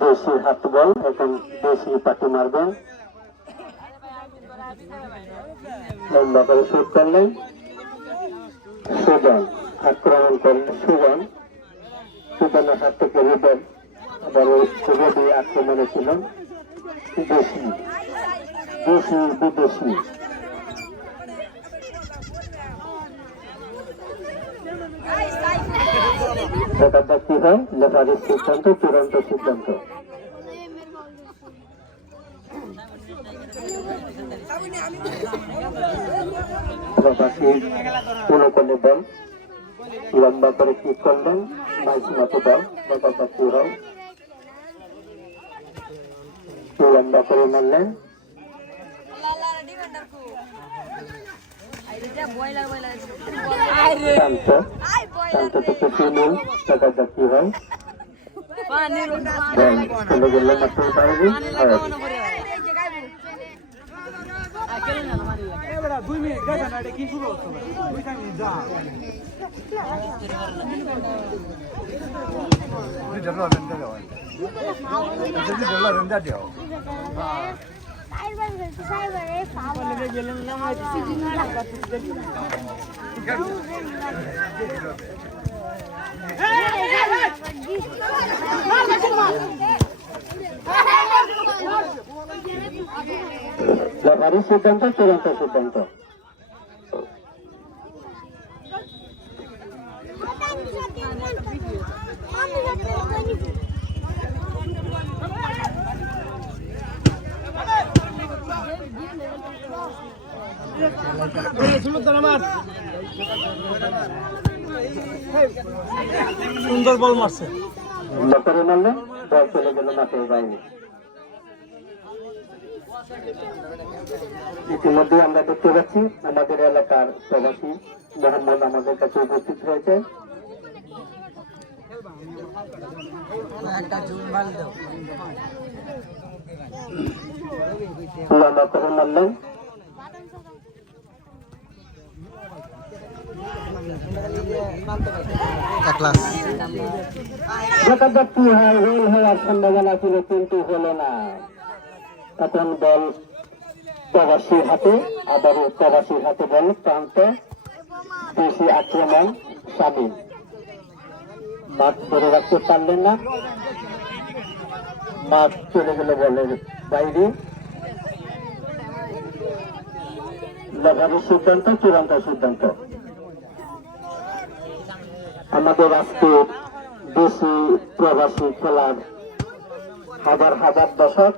দেশি হাত বল, এখন দেশি পাটি মারবেন। লম্বা করে শুট করলেন সুজন, আক্রমণ করলেন সুজন, সুজনের হাত থেকে রুবেল, আবার ওই রবি আক্রমণে ছিলেন দেশি দেশি বিদেশি। ব্যাপারটা কি হয়, লেফারির সিদ্ধান্ত চূড়ান্ত সিদ্ধান্ত। কোনো কোনো বল লম্বা করে কি করলেন, মাইক মতো বল, ব্যাপারটা কি হয়, লম্বা করে মারলেন শান্ত শান্ত থেকে শুনুন, ব্যাপারটা কি হয়, চলে গেলেন মাত্র বাইরে। লেফারির সিদ্ধান্ত চূড়ান্ত সিদ্ধান্ত। সুন্দর বল মারছে, করে মারলেন, বল চলে গেল মাঠের বাইরে। ইতিমধ্যে আমরা দেখতে পাচ্ছি আমাদের এলাকার প্রবাসী মোহাম্মদ আমাদের কাছে উপস্থিত হয়েছে। লম্বা করে মারলেন, ব্যাপারটা কি হয়, গোল হওয়ার সম্ভাবনা ছিল কিন্তু হলো না। এখন বল প্রবাসীর হাতে, আবারও প্রবাসীর হাতে বল প্রান্ত, দেশি আক্রমণ স্বামী মাঠ ধরে রাখতে পারলেন না, মাঠ চলে গেল বলের বাইরে। লেফারির সিদ্ধান্ত চূড়ান্ত সিদ্ধান্ত। আমাদের আজকে দেশি প্রবাসী খেলার হাজার হাজার দর্শক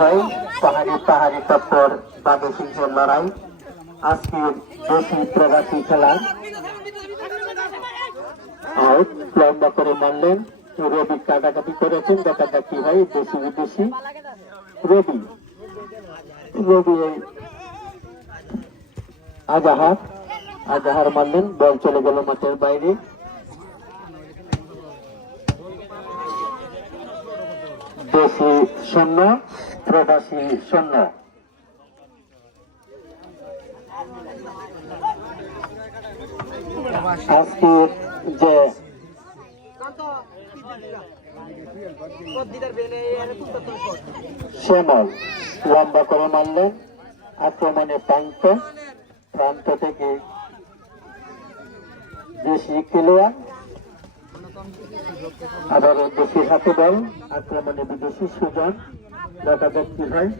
হয় পাহাড়ি পাহাড়ি টপ্পর বাঘে সিংহের লড়াই, আজকের দেশি প্রবাসী খেলা। লম্বা করে মানলেন, রবি কাটাকাটি করেছেন, ব্যাপারটা কি হয়, দেশি বিদেশি। রবি রবি আজাহার মানলেন, বল চলে গেল মাঠের বাইরে। দেশি শূন্য, প্রবাসী শূন্য। আজকের যে শ্যামল লম্বা করে মারলেন, আক্রমণে প্রান্ত প্রান্ত থেকে দেশি খেলোয়াড়, আবার দেশির হাতে বল, আক্রমণে বিদেশি সুজন। দেখা কি হয়,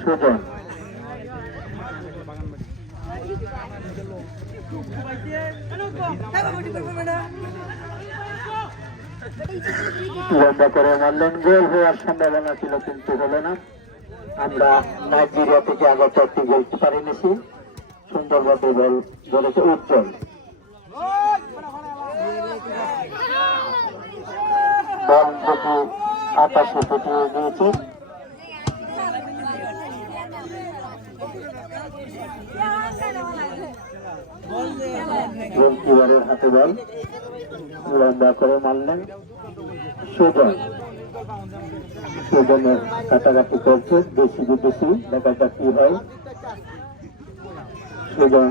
সুজন লম্বা করে মারলেন, গোল হওয়ার সম্ভাবনা ছিল কিন্তু হলো না। আমরা নাইজেরিয়া থেকে আগত একটি গোল পারি নিছি, সুন্দরভাবে বল ধরেছে উজ্জ্বল। বল যেটি আকাশে ফুটিয়ে দিয়েছে, গোলকিপারের হাতে বল, লম্বা করে মারলেন সুজন। সুজনের কাটাকাটি করছে দেশি বিদেশি, দেখা যাক কি হয়। সুজন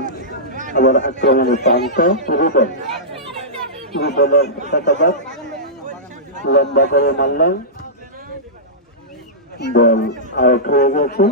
আবার আক্রমণের প্রান্ত, রুবেল, রুবেলের কাটাকাট লম্বা করে মারলেন, বল আউট হয়ে গেছে।